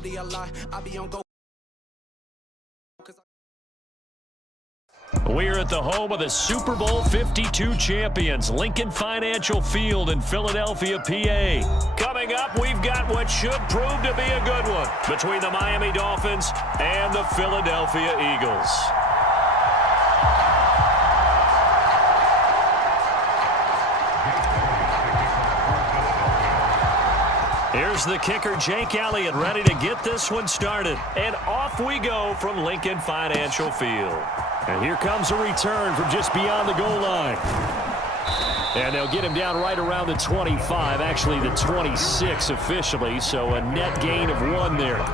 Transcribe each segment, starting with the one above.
family a lot. I be on go. We're at the home of the Super Bowl 52 champions, Lincoln Financial Field in Philadelphia, PA. Coming up, we've got what should prove to be a good one between the Miami Dolphins and the Philadelphia Eagles. Here's the kicker, Jake Elliott, ready to get this one started. And off we go from Lincoln Financial Field. And here comes a return from just beyond the goal line. And they'll get him down right around the 25, actually the 26 officially, so a net gain of 1 there.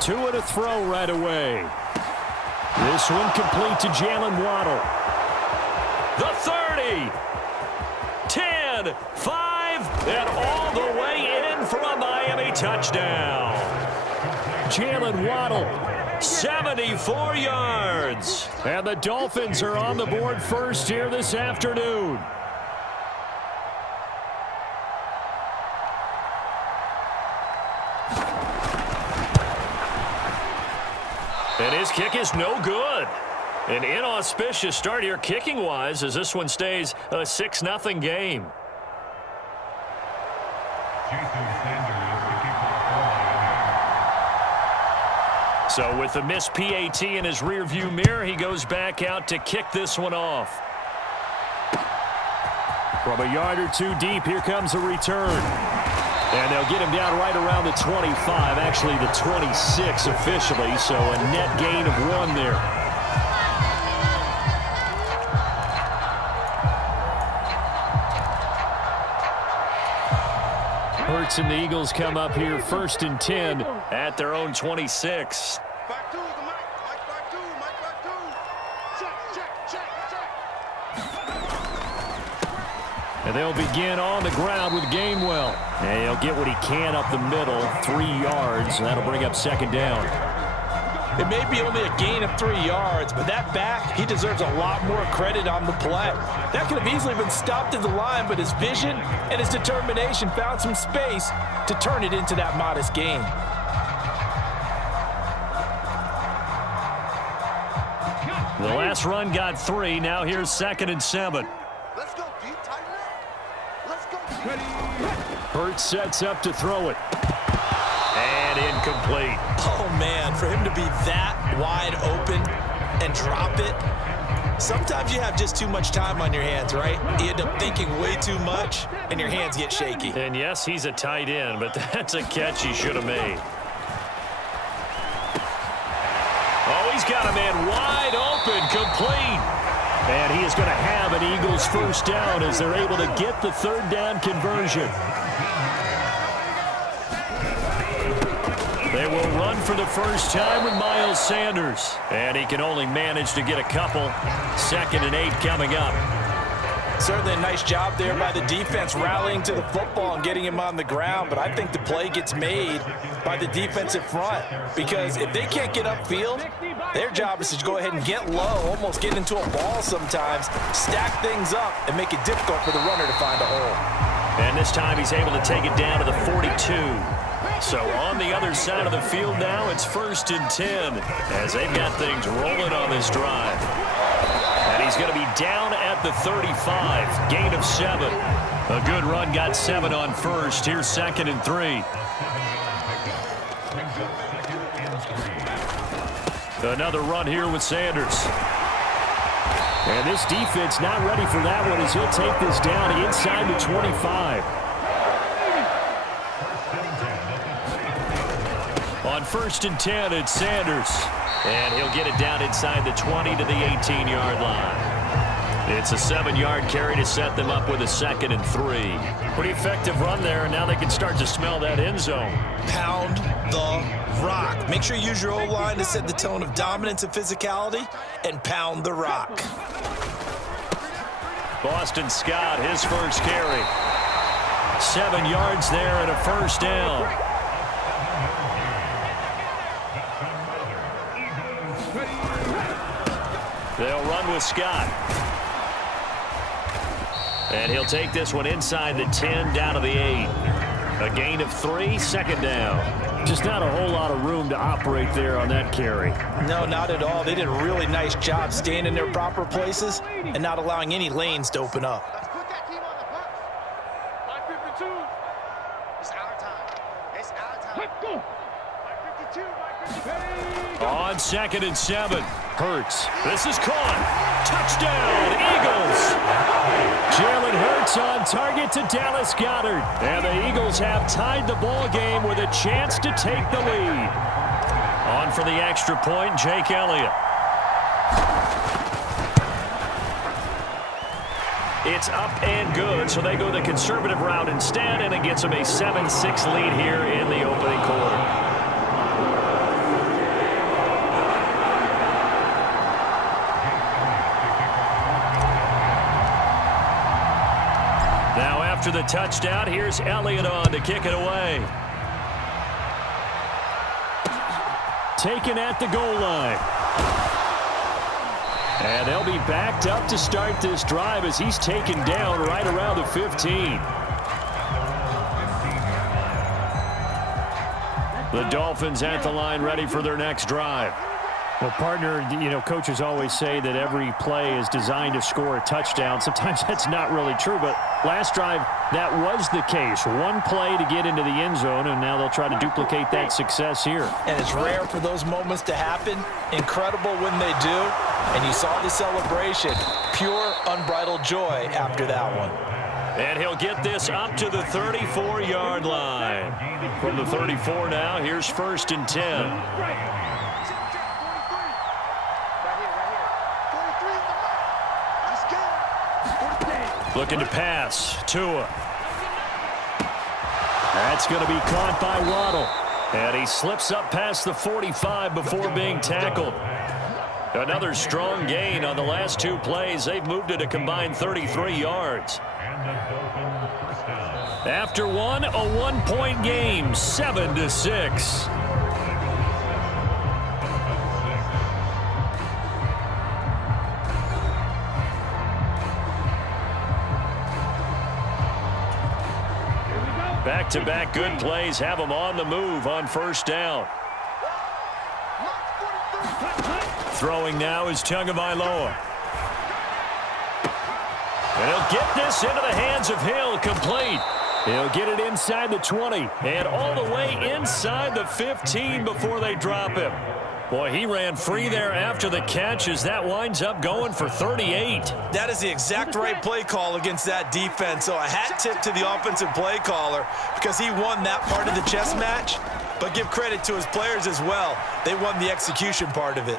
Two and a throw right away. This one complete to Jalen Waddle. The 30, 10, 5, and all the way in for a Miami touchdown. Jalen Waddle, 74 yards. And the Dolphins are on the board first here this afternoon. And his kick is no good. An inauspicious start here kicking-wise as this one stays a 6-0 game. So with the missed PAT in his rearview mirror, he goes back out to kick this one off. From a yard or two deep, here comes a return. And they'll get him down right around the 25, actually the 26 officially, so a net gain of 1 there. Hurts and the Eagles come up here 1st and 10 at their own 26. And they'll begin on the ground with Gainwell. And he'll get what he can up the middle, 3 yards, and that'll bring up 2nd down. It may be only a gain of 3 yards, but that back, he deserves a lot more credit on the play. That could have easily been stopped at the line, but his vision and his determination found some space to turn it into that modest gain. The last run got 3. Now here's 2nd and 7. Hurts sets up to throw it. And incomplete. Oh, man, for him to be that wide open and drop it. Sometimes you have just too much time on your hands, right? You end up thinking way too much, and your hands get shaky. And, yes, he's a tight end, but that's a catch he should have made. Oh, he's got a man wide open, complete. And he is going to have an Eagles 1st down as they're able to get the 3rd down conversion. They will run for the first time with Miles Sanders. And he can only manage to get a couple. 2nd and 8 coming up. Certainly a nice job there by the defense rallying to the football and getting him on the ground, but I think the play gets made by the defensive front because if they can't get upfield, their job is to go ahead and get low, almost get into a ball sometimes, stack things up, and make it difficult for the runner to find a hole. And this time he's able to take it down to the 42. So on the other side of the field now, it's 1st and 10 as they've got things rolling on this drive. And he's going to be down at the 35, gain of 7. A good run, got 7 on 1st. Here's 2nd and 3. Another run here with Sanders. And this defense not ready for that one as he'll take this down inside the 25. On 1st and 10, it's Sanders. And he'll get it down inside the 20 to the 18-yard line. It's a 7-yard carry to set them up with a 2nd and 3. Pretty effective run there, and now they can start to smell that end zone. Pound the rock. Make sure you use your O-line to set the tone of dominance and physicality, and pound the rock. Boston Scott, his first carry. 7 yards there and a first down. They'll run with Scott. And he'll take this one inside the 10, down to the 8. A gain of 3, second down. Just not a whole lot of room to operate there on that carry. No, not at all. They did a really nice job staying in their proper places and not allowing any lanes to open up. Let's put that team on the puck. 552. It's our time. It's our time. Let's go. 552. 552. On 2nd and 7. Hurts. This is caught. Touchdown, Eagles. Jalen Hurts on target to Dallas Goedert. And the Eagles have tied the ball game with a chance to take the lead. On for the extra point, Jake Elliott. It's up and good, so they go the conservative route instead, and it gets them a 7-6 lead here in the opening quarter. After the touchdown, here's Elliott on to kick it away. Taken at the goal line. And they'll be backed up to start this drive as he's taken down right around the 15. The Dolphins at the line ready for their next drive. Well, partner, coaches always say that every play is designed to score a touchdown. Sometimes that's not really true, but last drive, that was the case. One play to get into the end zone, and now they'll try to duplicate that success here. And it's rare for those moments to happen. Incredible when they do. And you saw the celebration. Pure, unbridled joy after that one. And he'll get this up to the 34-yard line. From the 34 now, here's 1st and 10. Looking to pass. Tua. That's going to be caught by Waddle. And he slips up past the 45 before being tackled. Another strong gain on the last 2 plays. They've moved it a combined 33 yards. After one, a 1-point game, 7-6. Back-to-back good plays have them on the move on 1st down. Throwing now is Tagovailoa. And he'll get this into the hands of Hill, complete. He'll get it inside the 20 and all the way inside the 15 before they drop him. Boy, he ran free there after the catch as that winds up going for 38. That is the exact right play call against that defense. So a hat tip to the offensive play caller because he won that part of the chess match. But give credit to his players as well. They won the execution part of it.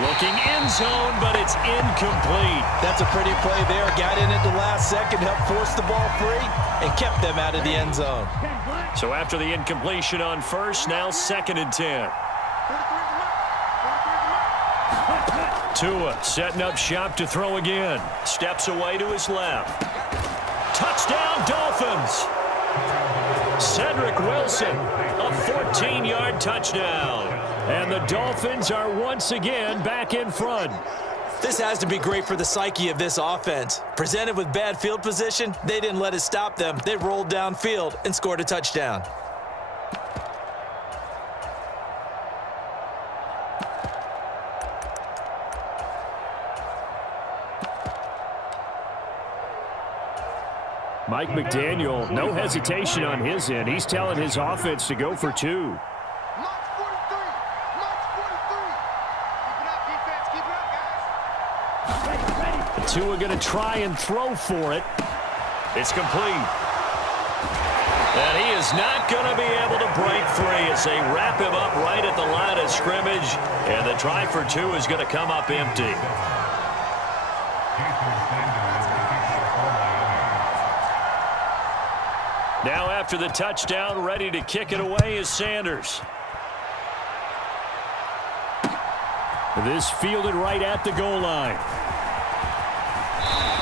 Looking end zone, but it's incomplete. That's a pretty play there. Got in at the last second, helped force the ball free, and kept them out of the end zone. So after the incompletion on 1st, now 2nd and 10. Tua setting up shop to throw again. Steps away to his left. Touchdown, Dolphins. Cedric Wilson, a 14-yard touchdown. And the Dolphins are once again back in front. This has to be great for the psyche of this offense. Presented with bad field position, they didn't let it stop them. They rolled downfield and scored a touchdown. Mike McDaniel, no hesitation on his end. He's telling his offense to go for 2. Tua going to try and throw for it. It's complete. And he is not going to be able to break free as they wrap him up right at the line of scrimmage. And the try for 2 is going to come up empty. Now after the touchdown, ready to kick it away is Sanders. This fielded right at the goal line.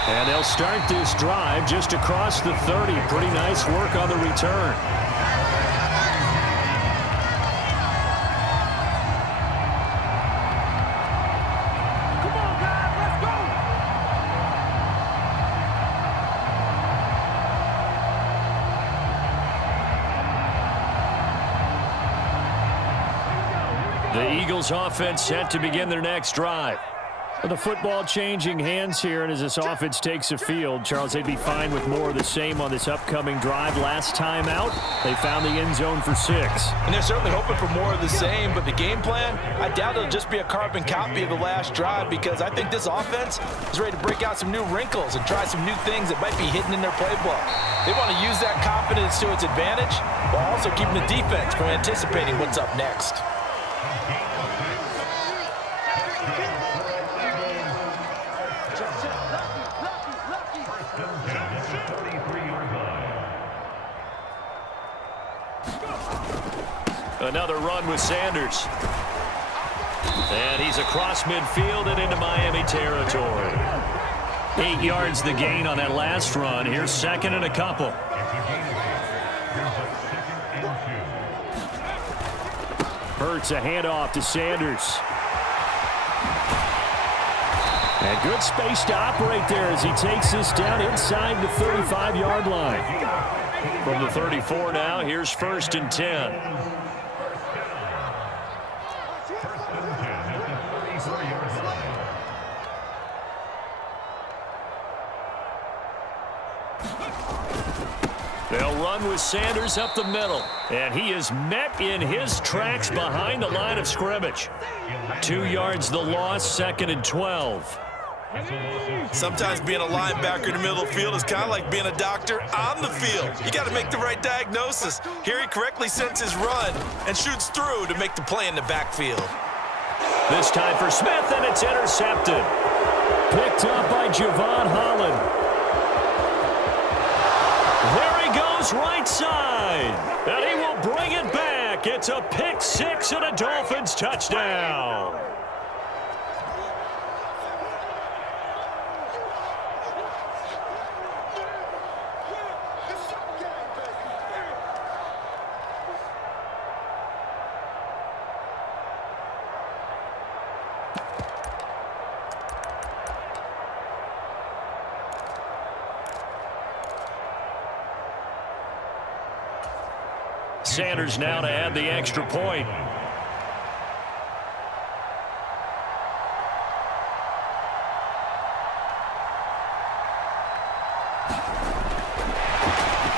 And they'll start this drive just across the 30. Pretty nice work on the return. The Eagles offense set to begin their next drive. The football changing hands here, and as this offense takes the field, Charles, they'd be fine with more of the same on this upcoming drive. Last time out, they found the end zone for 6. And they're certainly hoping for more of the same, but the game plan, I doubt it'll just be a carbon copy of the last drive, because I think this offense is ready to break out some new wrinkles and try some new things that might be hidden in their playbook. They want to use that confidence to its advantage, while also keeping the defense from anticipating what's up next. Another run with Sanders. And he's across midfield and into Miami territory. 8 yards the gain on that last run. Here's second and a couple. Hurts a handoff to Sanders. And good space to operate there as he takes this down inside the 35-yard line. From the 34 now, here's 1st and 10. They'll run with Sanders up the middle. And he is met in his tracks behind the line of scrimmage. 2 yards the loss, 2nd and 12. Sometimes being a linebacker in the middle of the field is kind of like being a doctor on the field. You got to make the right diagnosis. Here he correctly sends his run and shoots through to make the play in the backfield. This time for Smith, and it's intercepted. Picked up by Javon Holland. There he goes right side. And he will bring it back. It's a pick 6 and a Dolphins touchdown. Sanders now to add the extra point.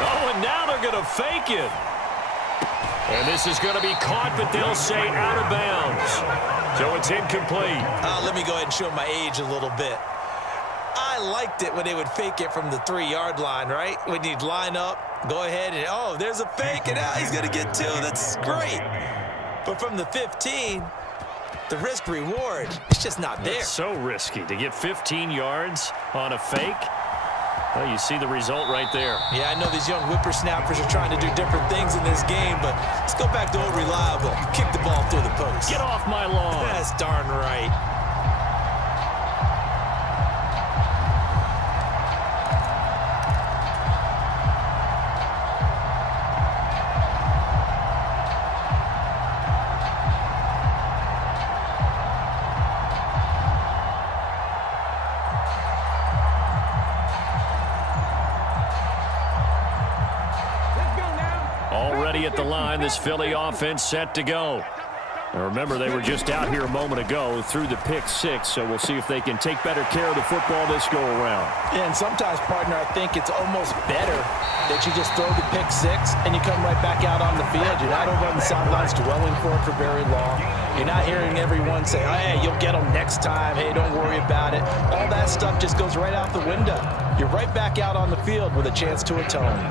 Oh, and now they're going to fake it. And this is going to be caught, but they'll say out of bounds. So it's incomplete. Let me go ahead and show my age a little bit. I liked it when they would fake it from the 3-yard line, right? When you'd line up, go ahead and, oh, there's a fake, and now he's going to get 2. That's great. But from the 15, the risk-reward, it's just not there. It's so risky to get 15 yards on a fake. Well, you see the result right there. Yeah, I know these young whippersnappers are trying to do different things in this game, but let's go back to old reliable. Kick the ball through the post. Get off my lawn. That's darn right. Already at the line, this Philly offense set to go. Now remember, they were just out here a moment ago through the pick 6, so we'll see if they can take better care of the football this go-around. Yeah, and sometimes, partner, I think it's almost better that you just throw the pick 6 and you come right back out on the field. You're not over on the sidelines dwelling for it for very long. You're not hearing everyone say, oh, hey, you'll get them next time. Hey, don't worry about it. All that stuff just goes right out the window. You're right back out on the field with a chance to atone.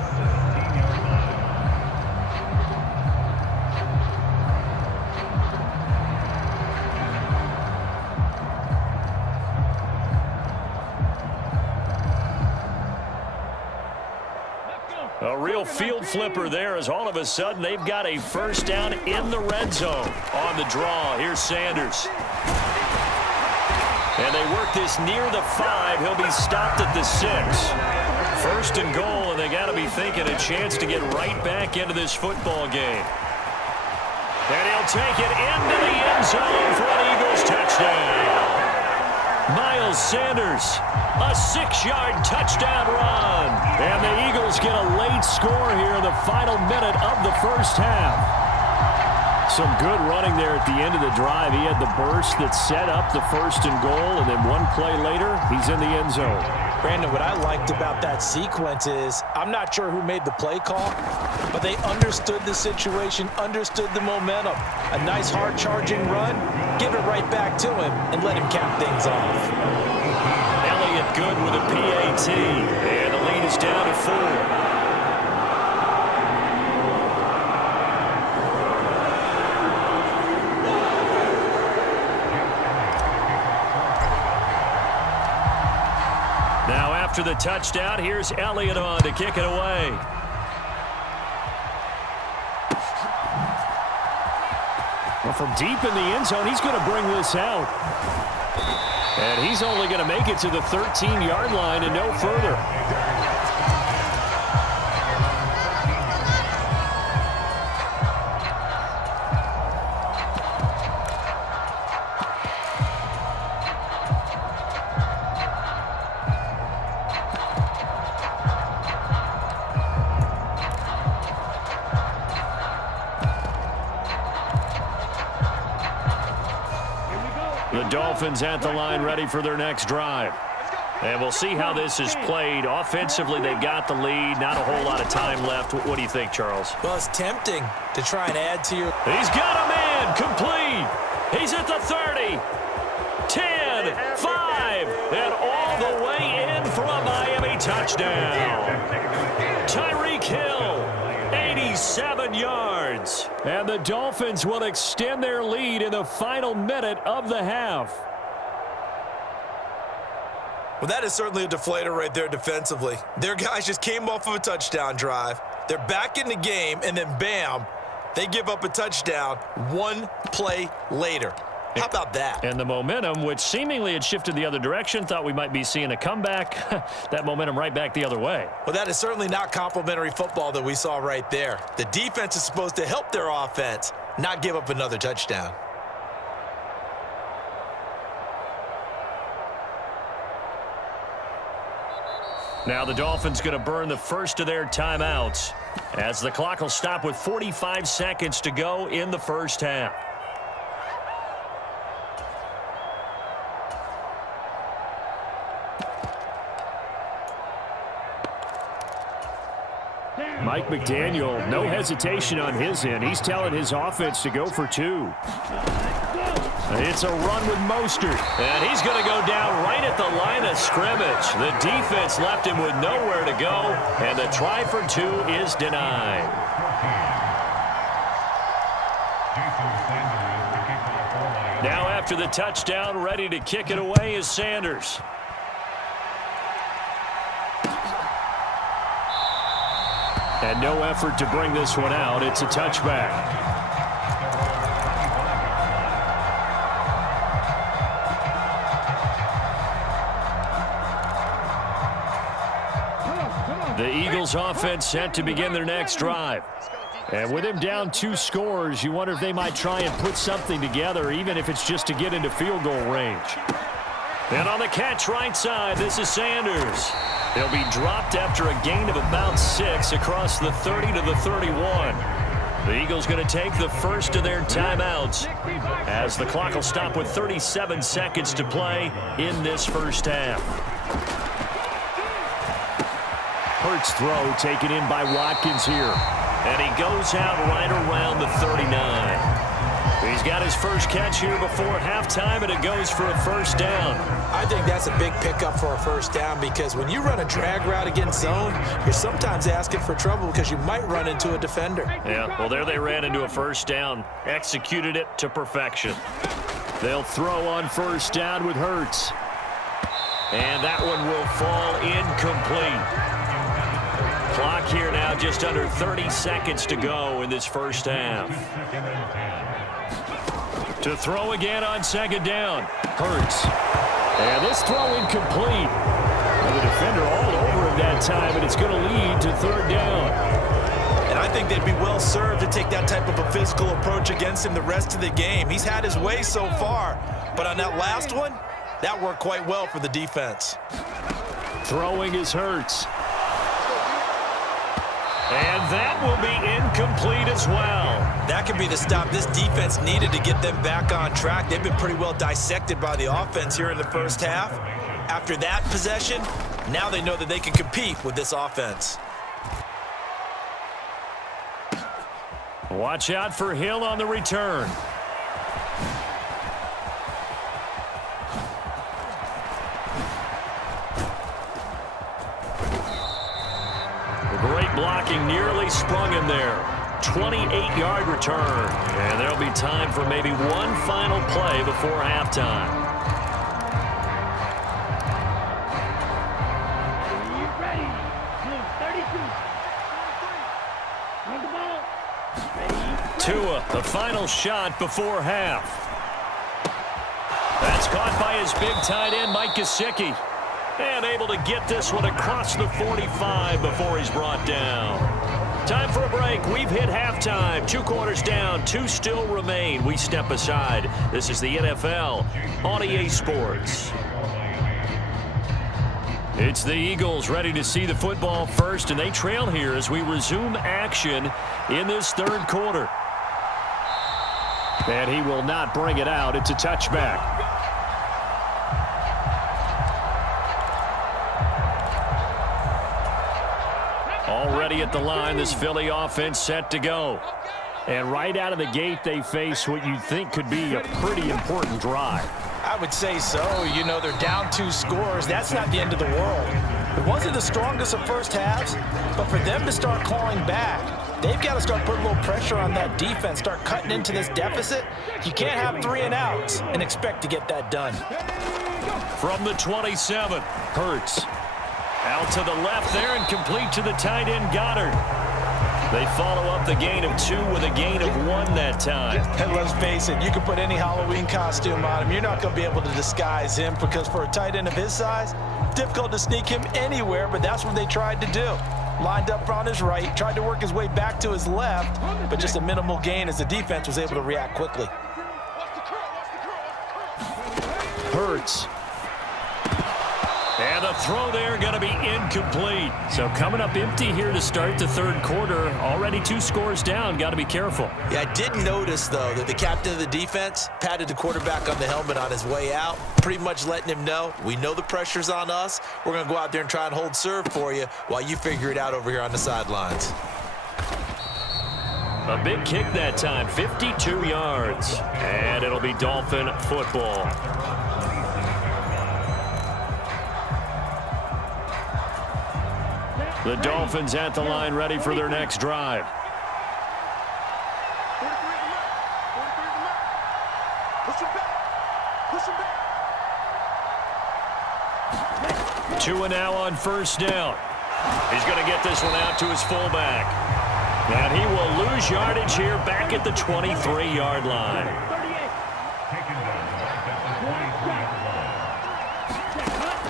A real field flipper there as all of a sudden they've got a first down in the red zone. On the draw, here's Sanders. And they work this near the 5. He'll be stopped at the 6. First and goal, and they got to be thinking a chance to get right back into this football game. And he'll take it into the end zone for an Eagles touchdown. Miles Sanders, a 6-yard touchdown run. And the Eagles get a late score here in the final minute of the first half. Some good running there at the end of the drive. He had the burst that set up the first and goal, and then one play later, he's in the end zone. Brandon, what I liked about that sequence is I'm not sure who made the play call, but they understood the situation, understood the momentum. A nice hard-charging run, give it right back to him, and let him cap things off. Elliott good with a PAT, and the lead is down to 4. Now after the touchdown, here's Elliott on to kick it away. Well, from deep in the end zone, he's going to bring this out. And he's only going to make it to the 13-yard line and no further. The Dolphins at the line ready for their next drive. And we'll see how this is played. Offensively, they've got the lead. Not a whole lot of time left. What do you think, Charles? Well, it's tempting to try and add to your... He's got a man complete. He's at the 30, 10, 5, and all the way in for a Miami touchdown. Tyreek Hill, 87 yards. And the Dolphins will extend their lead in the final minute of the half. Well, that is certainly a deflator right there defensively. Their guys just came off of a touchdown drive. They're back in the game, and then bam, they give up a touchdown one play later. How about that? And the momentum, which seemingly had shifted the other direction, thought we might be seeing a comeback. That momentum right back the other way. Well, that is certainly not complimentary football that we saw right there. The defense is supposed to help their offense, not give up another touchdown. Now the Dolphins going to burn the first of their timeouts as the clock will stop with 45 seconds to go in the first half. Mike McDaniel, no hesitation on his end. He's telling his offense to go for 2. It's a run with Mostert. And he's going to go down right at the line of scrimmage. The defense left him with nowhere to go, and the try for 2 is denied. Now after the touchdown, ready to kick it away is Sanders. And no effort to bring this one out. It's a touchback. The Eagles offense set to begin their next drive. And with him down 2 scores, you wonder if they might try and put something together, even if it's just to get into field goal range. And on the catch right side, this is Sanders. He'll be dropped after a gain of about 6 across the 30 to the 31. The Eagles going to take the first of their timeouts as the clock will stop with 37 seconds to play in this first half. Hurts throw taken in by Watkins here. And he goes out right around the 39. He's got his first catch here before halftime, and it goes for a first down. I think that's a big pickup for a first down because when you run a drag route against zone, you're sometimes asking for trouble because you might run into a defender. Yeah, well, there they ran into a first down. Executed it to perfection. They'll throw on first down with Hurts. And that one will fall incomplete. Clock here now just under 30 seconds to go in this first half. To throw again on second down. Hurts. And this throw incomplete. Well, the defender all over him that time, and it's going to lead to third down. And I think they'd be well served to take that type of a physical approach against him the rest of the game. He's had his way so far, but on that last one, that worked quite well for the defense. Throwing is Hurts. And that will be incomplete as well. That could be the stop this defense needed to get them back on track. They've been pretty well dissected by the offense here in the first half. After that possession, now they know that they can compete with this offense. Watch out for Hill on the return. Great blocking, nearly sprung him there. 28-yard return. And there'll be time for maybe one final play before halftime. Tua, the final shot before half. That's caught by his big tight end, Mike Gesicki. And able to get this one across the 45 before he's brought down. Time for a break. We've hit halftime. 2 quarters down. 2 still remain. We step aside. This is the NFL on EA Sports. It's the Eagles ready to see the football first, and they trail here as we resume action in this third quarter. And he will not bring it out. It's a touchback. Already at the line, this Philly offense set to go. And right out of the gate, they face what you think could be a pretty important drive. I would say so. You know, they're down 2 scores. That's not the end of the world. It wasn't the strongest of first halves, but for them to start clawing back, they've got to start putting a little pressure on that defense, start cutting into this deficit. You can't have 3 and outs and expect to get that done. From the 27, Hurts. Out to the left there and complete to the tight end, Goddard. They follow up the gain of 2 with a gain of 1 that time. And let's face it, you can put any Halloween costume on him. You're not going to be able to disguise him because for a tight end of his size, difficult to sneak him anywhere, but that's what they tried to do. Lined up on his right, tried to work his way back to his left, but just a minimal gain as the defense was able to react quickly. Hurts. And the throw there going to be incomplete. So coming up empty here to start the third quarter. Already 2 scores down. Got to be careful. Yeah, I did notice, though, that the captain of the defense patted the quarterback on the helmet on his way out, pretty much letting him know, we know the pressure's on us. We're going to go out there and try and hold serve for you while you figure it out over here on the sidelines. A big kick that time, 52 yards. And it'll be Dolphin football. The Dolphins at the line, ready for their next drive. Tua now on first down. He's going to get this one out to his fullback. And he will lose yardage here back at the 23-yard line.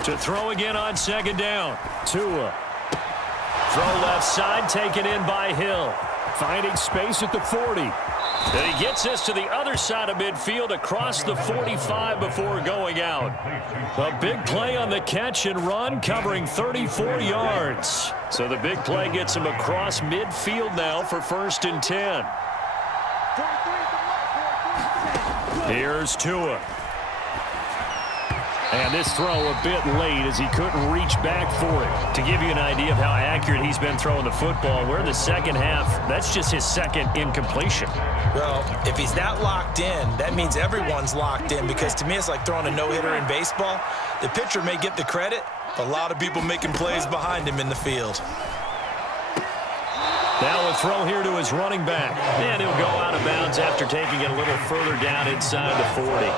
To throw again on second down. Tua. Throw left side, taken in by Hill. Finding space at the 40. And he gets this to the other side of midfield across the 45 before going out. A big play on the catch and run, covering 34 yards. So the big play gets him across midfield now for 1st and 10. Here's Tua. And this throw a bit late as he couldn't reach back for it. To give you an idea of how accurate he's been throwing the football, we're in the second half. That's just his second incompletion. Well, if he's that locked in, that means everyone's locked in because to me it's like throwing a no-hitter in baseball. The pitcher may get the credit, but a lot of people making plays behind him in the field. Now a throw here to his running back. And he'll go out of bounds after taking it a little further down inside the 40.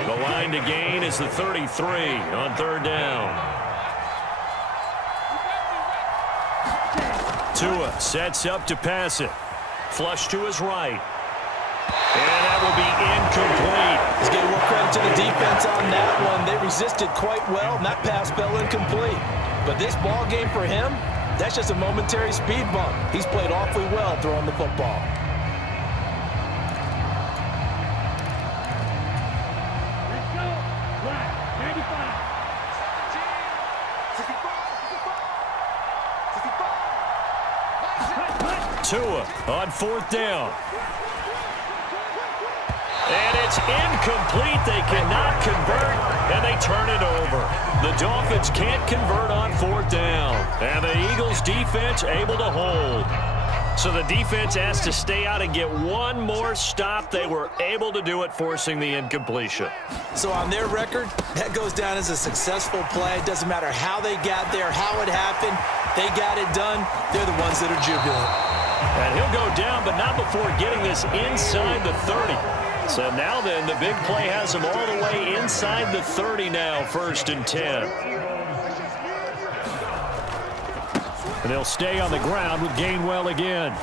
The line to gain is the 33 on third down. Tua sets up to pass it. Flush to his right. And that will be incomplete. He's getting more credit credit to the defense on that one. They resisted quite well, and that pass fell incomplete. But this ball game for him, that's just a momentary speed bump. He's played awfully well throwing the football. Tua on 4th down. And it's incomplete. They cannot convert, and they turn it over. The Dolphins can't convert on 4th down, and the Eagles' defense able to hold. So the defense has to stay out and get one more stop. They were able to do it, forcing the incompletion. So on their record, that goes down as a successful play. It doesn't matter how they got there, how it happened. They got it done. They're the ones that are jubilant. And he'll go down, but not before getting this inside the 30. So now then, the big play has him all the way inside the 30 now, 1st and 10. And they'll stay on the ground with Gainwell again.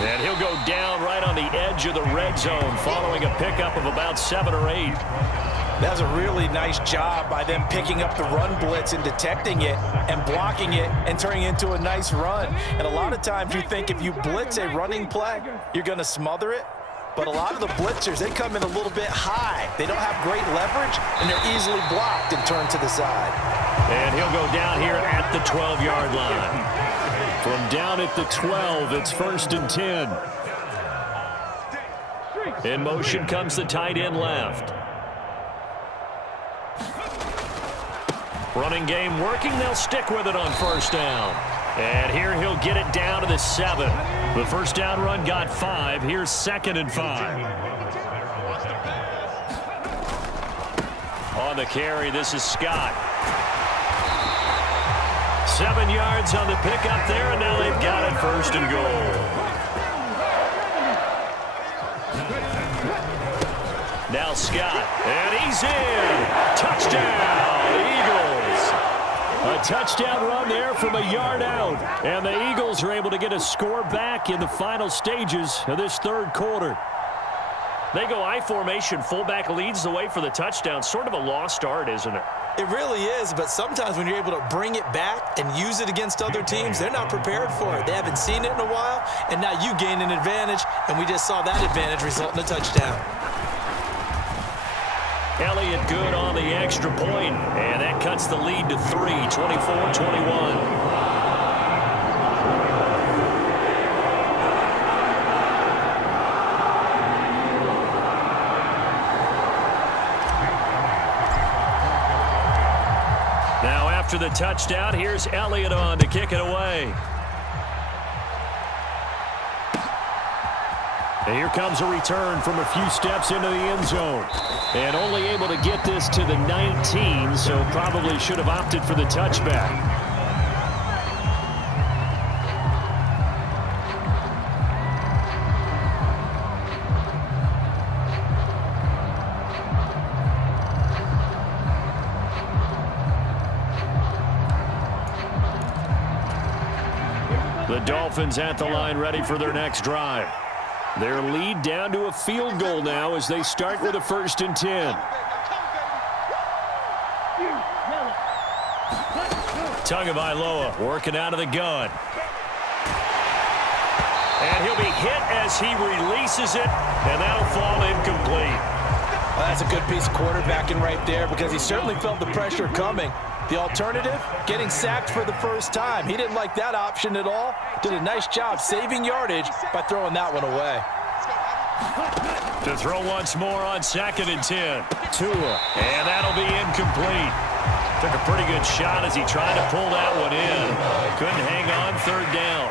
And he'll go down right on the edge of the red zone following a pickup of about 7 or 8. That was a really nice job by them picking up the run blitz and detecting it and blocking it and turning it into a nice run. And a lot of times you think if you blitz a running play, you're going to smother it. But a lot of the blitzers, they come in a little bit high. They don't have great leverage, and they're easily blocked and turned to the side. And he'll go down here at the 12-yard line. From down at the 12, it's 1st and 10. In motion comes the tight end left. Running game working. They'll stick with it on 1st down. And here he'll get it down to the 7. The 1st down run got 5. Here's 2nd and 5. On the carry, this is Scott. 7 yards on the pickup there, and now they've got it 1st and goal. Now Scott, and he's in. Touchdown, Eagles. A touchdown run there from a yard out. And the Eagles are able to get a score back in the final stages of this 3rd quarter. They go I formation. Fullback leads the way for the touchdown. Sort of a lost art, isn't it? It really is, but sometimes when you're able to bring it back and use it against other teams, they're not prepared for it. They haven't seen it in a while, and now you gain an advantage, and we just saw that advantage result in a touchdown. Elliott good on the extra point, and that cuts the lead to 3, 24-21. Now after the touchdown, here's Elliott on to kick it away. And here comes a return from a few steps into the end zone. And only able to get this to the 19, so probably should have opted for the touchback. The Dolphins at the line ready for their next drive. Their lead down to a field goal now as they start with a 1st and 10. Tagovailoa working out of the gun. And he'll be hit as he releases it, and that'll fall incomplete. Well, that's a good piece of quarterbacking right there because he certainly felt the pressure coming. The alternative, getting sacked for the 1st time. He didn't like that option at all. Did a nice job saving yardage by throwing that one away. To throw once more on 2nd and 10. Tua, and that'll be incomplete. Took a pretty good shot as he tried to pull that one in. Couldn't hang on 3rd down.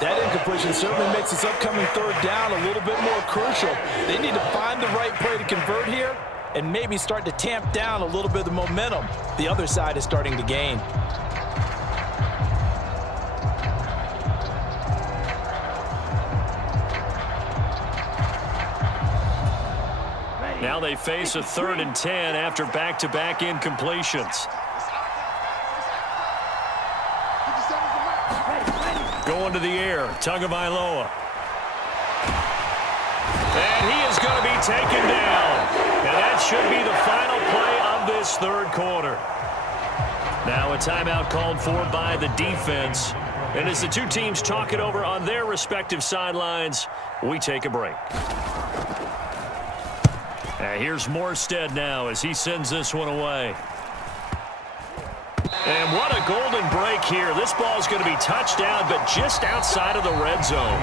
That incompletion certainly makes this upcoming 3rd down a little bit more crucial. They need to find the right play to convert here and maybe start to tamp down a little bit of the momentum the other side is starting to gain. Now they face a 3rd and 10 after back-to-back incompletions. Going to the air, Tagovailoa. And he is going to be taken down. And that this third quarter. Now a timeout called for by the defense. And as the two teams talk it over on their respective sidelines, we take a break. Here's Morstead now as he sends this one away. And what a golden break here. This ball's going to be touchdown, but just outside of the red zone.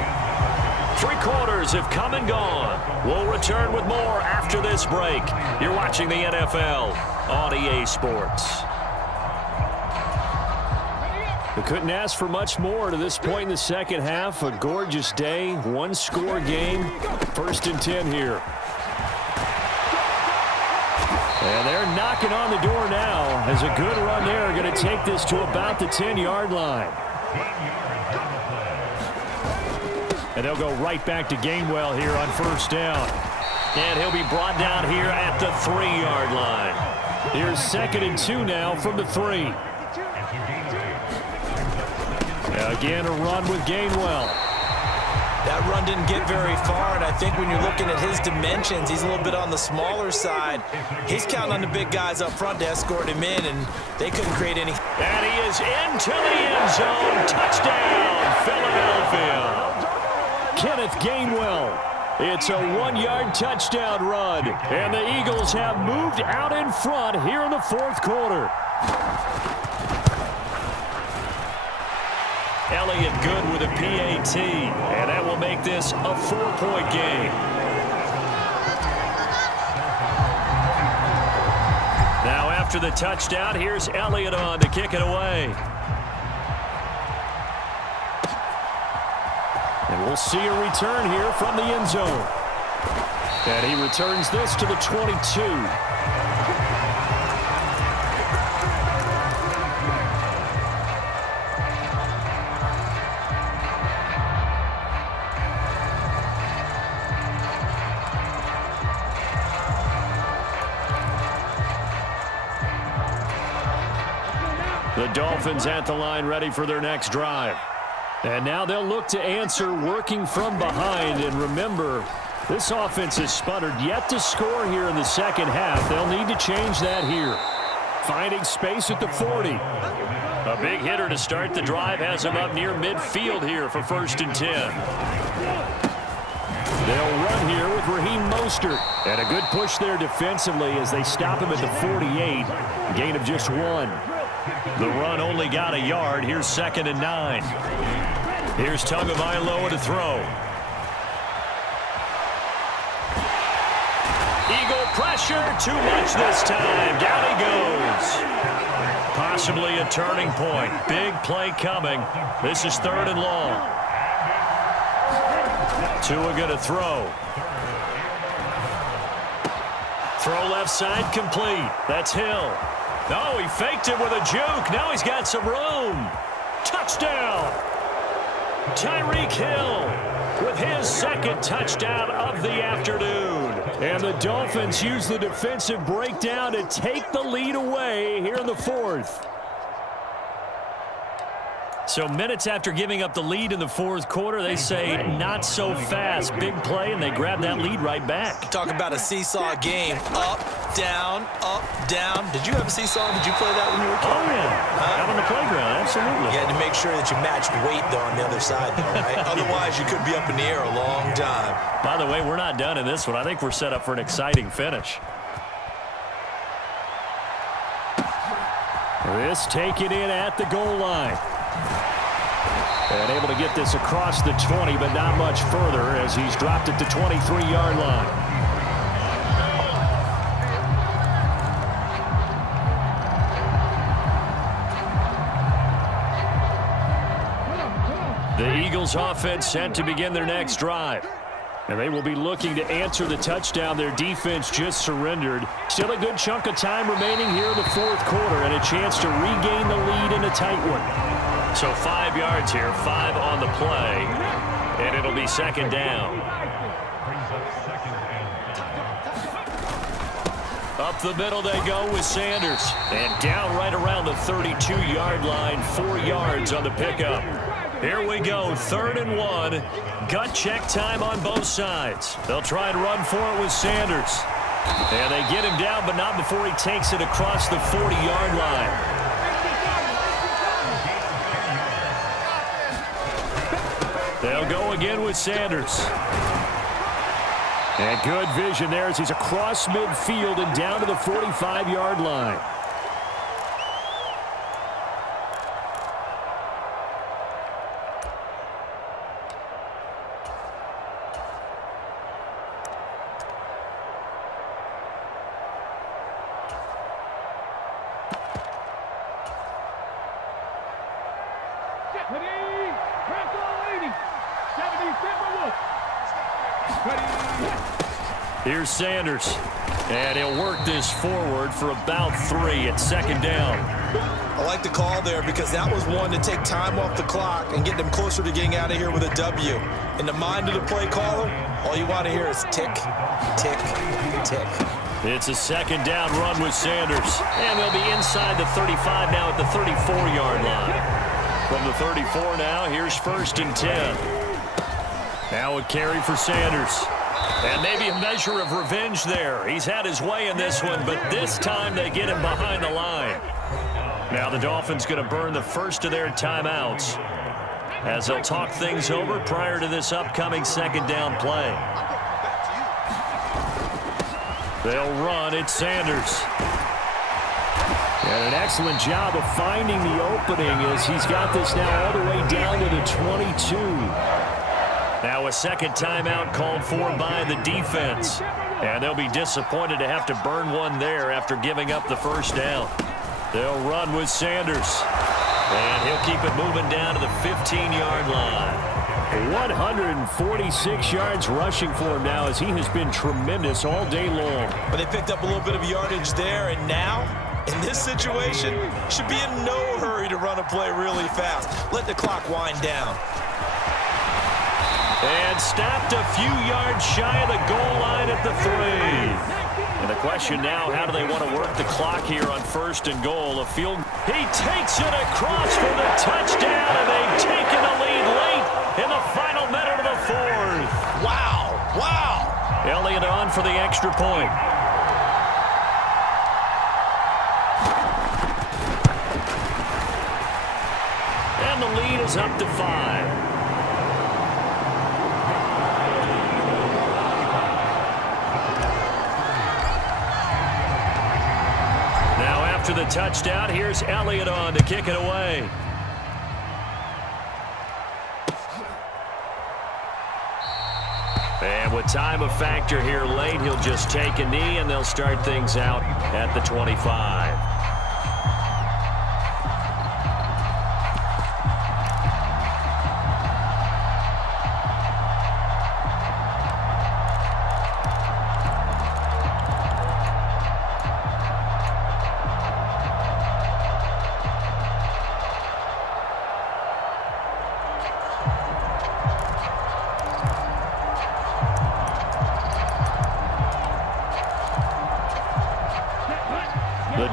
3 quarters have come and gone. We'll return with more after this break. You're watching the NFL on EA Sports. We couldn't ask for much more to this point in the second half. A gorgeous day, one-score game. 1st and 10 here. And they're knocking on the door now as a good run there. Going to take this to about the 10-yard line. And they'll go right back to Gainwell here on 1st down. And he'll be brought down here at the 3-yard line. Here's 2nd and 2 now from the 3. Again, a run with Gainwell. That run didn't get very far, and I think when you're looking at his dimensions, he's a little bit on the smaller side. He's counting on the big guys up front to escort him in, and they couldn't create any. And he is into the end zone. Touchdown, Philadelphia. Kenneth Gainwell. It's a 1-yard touchdown run, and the Eagles have moved out in front here in the 4th quarter. Elliott good with a PAT, and that will make this a 4-point game. Now after the touchdown, here's Elliott on to kick it away. And we'll see a return here from the end zone. And he returns this to the 22. The Dolphins at the line ready for their next drive. And now they'll look to answer working from behind. And remember, this offense has sputtered yet to score here in the second half. They'll need to change that here. Finding space at the 40. A big hitter to start the drive has him up near midfield here for 1st and 10. They'll run here with Raheem Mostert. And a good push there defensively as they stop him at the 48. Gain of just 1. The run only got a yard. Here's 2nd and 9. Here's Tagovailoa to throw. Eagle pressure. Too much this time. Down he goes. Possibly a turning point. Big play coming. This is 3rd and long. Tua going to throw. Throw left side complete. That's Hill. Oh, he faked it with a juke. Now he's got some room. Touchdown. Tyreek Hill with his 2nd touchdown of the afternoon. And the Dolphins use the defensive breakdown to take the lead away here in the 4th. So minutes after giving up the lead in the 4th quarter, they say not so fast. Big play, and they grab that lead right back. Talk about a seesaw game. Up, down, up, down. Did you have a seesaw? Did you play that when you were a kid? Oh, yeah. Out on the playground, absolutely. You had to make sure that you matched weight, though, on the other side, though, right? Otherwise, you could be up in the air a long time. By the way, we're not done in this one. I think we're set up for an exciting finish. This taken in at the goal line. And able to get this across the 20, but not much further as he's dropped at the 23-yard line. The Eagles offense set to begin their next drive. And they will be looking to answer the touchdown their defense just surrendered. Still a good chunk of time remaining here in the 4th quarter and a chance to regain the lead in a tight one. So 5 yards here, 5 on the play, and it'll be 2nd down. Up the middle they go with Sanders. And down right around the 32-yard line, 4 yards on the pickup. Here we go, 3rd and 1. Gut check time on both sides. They'll try and run for it with Sanders. And they get him down, but not before he takes it across the 40-yard line. They'll go again with Sanders. And good vision there as he's across midfield and down to the 45-yard line. Here's Sanders. And he'll work this forward for about 3 at second down. I like the call there because that was one to take time off the clock and get them closer to getting out of here with a W. In the mind of the play caller, all you want to hear is tick, tick, tick. It's a second down run with Sanders. And they'll be inside the 35 now at the 34-yard line. From the 34 now, here's 1st and 10. Now a carry for Sanders. And maybe a measure of revenge there. He's had his way in this one, but this time they get him behind the line. Now the Dolphins going to burn the first of their timeouts as they'll talk things over prior to this upcoming second down play. They'll run. It's Sanders. And an excellent job of finding the opening as he's got this now all the way down to the 22. Now a second timeout called for by the defense. And they'll be disappointed to have to burn one there after giving up the first down. They'll run with Sanders. And he'll keep it moving down to the 15-yard line. 146 yards rushing for him now as he has been tremendous all day long. But they picked up a little bit of yardage there, and now, in this situation, should be in no hurry to run a play really fast. Let the clock wind down. And stopped a few yards shy of the goal line at the 3. And the question now, how do they want to work the clock here on 1st and goal? A field. He takes it across for the touchdown, and they've taken the lead late in the final minute of the 4th. Wow, wow. Elliott on for the extra point. And the lead is up to 5. After the touchdown, here's Elliott on to kick it away. And with time a factor here late, he'll just take a knee and they'll start things out at the 25.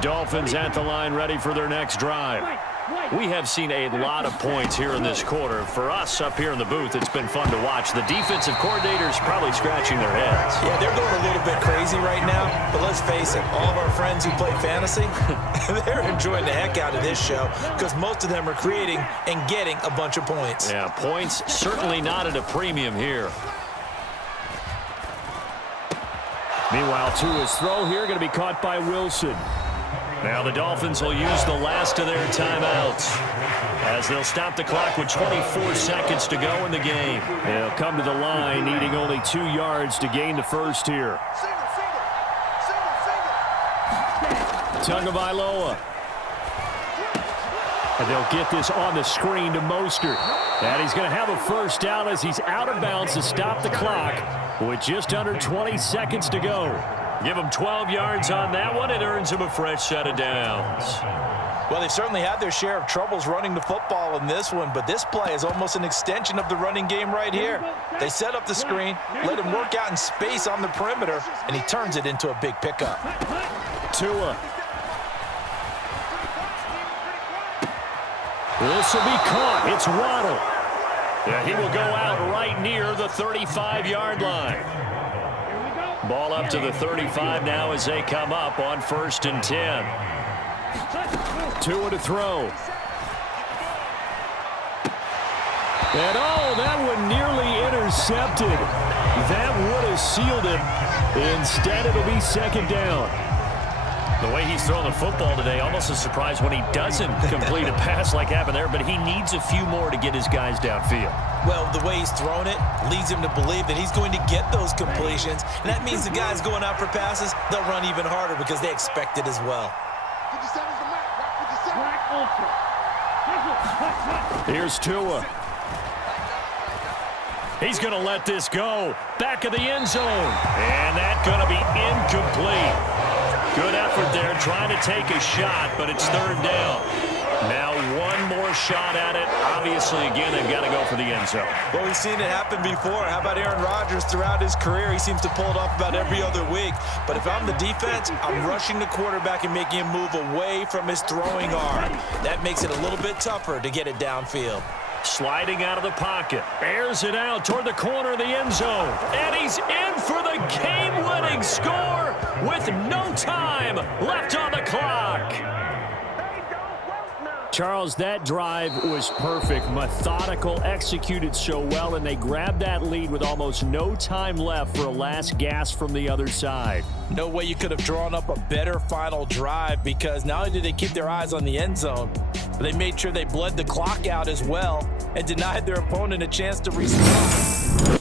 Dolphins at the line ready for their next drive. We have seen a lot of points here in this quarter. For us up here in the booth, it's been fun to watch. The defensive coordinators probably scratching their heads. Yeah, they're going a little bit crazy right now, but let's face it, all of our friends who play fantasy, they're enjoying the heck out of this show because most of them are creating and getting a bunch of points. Yeah, points certainly not at a premium here. Meanwhile, Tua's throw here going to be caught by Wilson. Now the Dolphins will use the last of their timeouts as they'll stop the clock with 24 seconds to go in the game. They'll come to the line needing only 2 yards to gain the first here. Tagovailoa. And they'll get this on the screen to Mostert. And he's going to have a first down as he's out of bounds to stop the clock with just under 20 seconds to go. Give him 12 yards on that one. It earns him a fresh set of downs. Well, they've certainly had their share of troubles running the football in this one, but this play is almost an extension of the running game right here. They set up the screen, let him work out in space on the perimeter, and he turns it into a big pickup. Tua. This will be caught. It's Waddle. Yeah, he will go out right near the 35-yard line. Ball up to the 35 now as they come up on 1st and 10. Tua to throw. And oh, that one nearly intercepted. That would have sealed it. Instead, it'll be 2nd down. The way he's throwing the football today, almost a surprise when he doesn't complete a pass like happened there, but he needs a few more to get his guys downfield. Well, the way he's thrown it leads him to believe that he's going to get those completions, and that means the guys going out for passes, they'll run even harder because they expect it as well. 57's the mark. Here's Tua. He's going to let this go. Back of the end zone. And that's going to be incomplete. Good effort there trying to take a shot, but it's 3rd down. Now one more shot at it. Obviously, again, they've got to go for the end zone. Well, we've seen it happen before. How about Aaron Rodgers throughout his career? He seems to pull it off about every other week. But if I'm the defense, I'm rushing the quarterback and making him move away from his throwing arm. That makes it a little bit tougher to get it downfield. Sliding out of the pocket. Airs it out toward the corner of the end zone. And he's in for the game-winning score with no time left on the clock. Charles, that drive was perfect, methodical, executed so well, and they grabbed that lead with almost no time left for a last gasp from the other side. No way you could have drawn up a better final drive, because not only did they keep their eyes on the end zone, but they made sure they bled the clock out as well and denied their opponent a chance to respond.